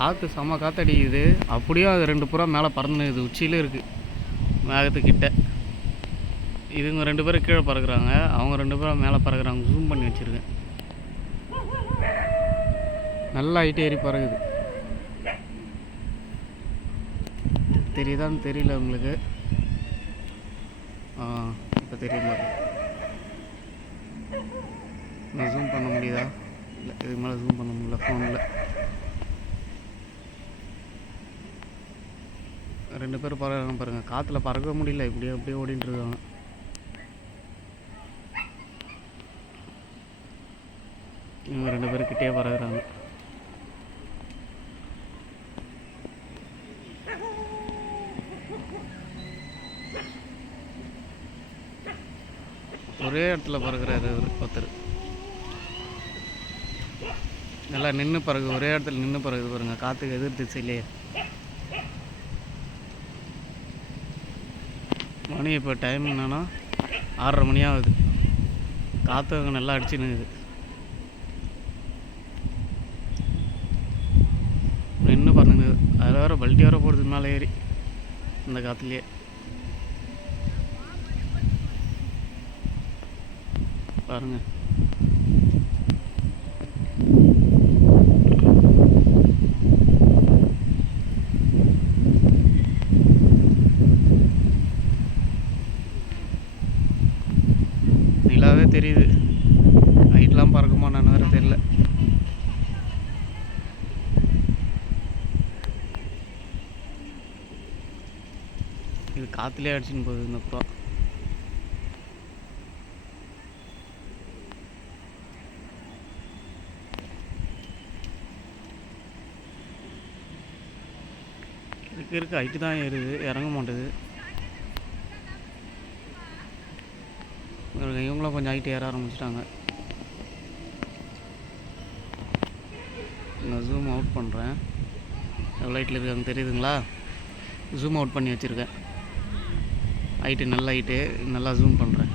காற்று செம்ம காற்றடிக்குது. அப்படியே அது 2 புறா மேலே பறந்துனுக்குது, உச்சியிலே இருக்குது மேகத்துக்கிட்ட. இதுங்க 2 பேரும் கீழே பறக்குறாங்க, அவங்க 2 பேரும் மேலே பறக்குறாங்க. ஜூம் பண்ணி வச்சுருக்கேன். நல்லா ஹைட் ஏறி பறகுது. தெரியுதான்னு தெரியல உங்களுக்கு. இப்போ தெரியும் பாரு. நான் ஜூம் பண்ண முடியுதா? இல்லை, இதுக்கு மேலே ஜூம் பண்ண முடியல ஃபோனில். 2 பேர் பறக்குறாங்க பாருங்கள். காற்றுல பறக்க முடியல, இப்படியே அப்படியே ஓடிட்டு இருக்காங்க. இவங்க 2 பேரும் கிட்டே பறக்குறாங்க. ஒரே இடத்துல பறக்குறாரு ஒருத்தர். நல்லா நின்று பறகு, ஒரே இடத்துல நின்று பறகுது பாருங்கள், காற்றுக்கு எதிர் திசையிலேயே. மணி இப்போ டைம் என்னன்னா 6:30 மணி ஆகுது. காற்று அங்கே நல்லா அடிச்சு நிற்குது. நின்று பறந்துங்க. அதில் வேறு பல்ட்டி வர போடுறது மேலே ஏறி இந்த காற்றுலையே. பாருங்க, நிலாவே தெரியுது. நைட்லாம் பறக்குமா நான் வேறு தெரியல. இது காற்றுலேயே அடிச்சுன்னு போகுது இந்த புறா. இருக்கு ஹைட்டு தான் ஏறுது, இறங்க மாட்டுது. இவங்களும் கொஞ்சம் ஹைட்டு ஏற ஆரம்பிச்சிட்டாங்க. நான் ஜூம் அவுட் பண்ணுறேன். எவ்வளோ ஹைட்டில் இருக்காங்க தெரியுதுங்களா? ஜூம் அவுட் பண்ணி வச்சுருக்கேன். ஹைட்டு நல்ல ஹைட்டு, நல்லா ஜூம் பண்ணுறேன்.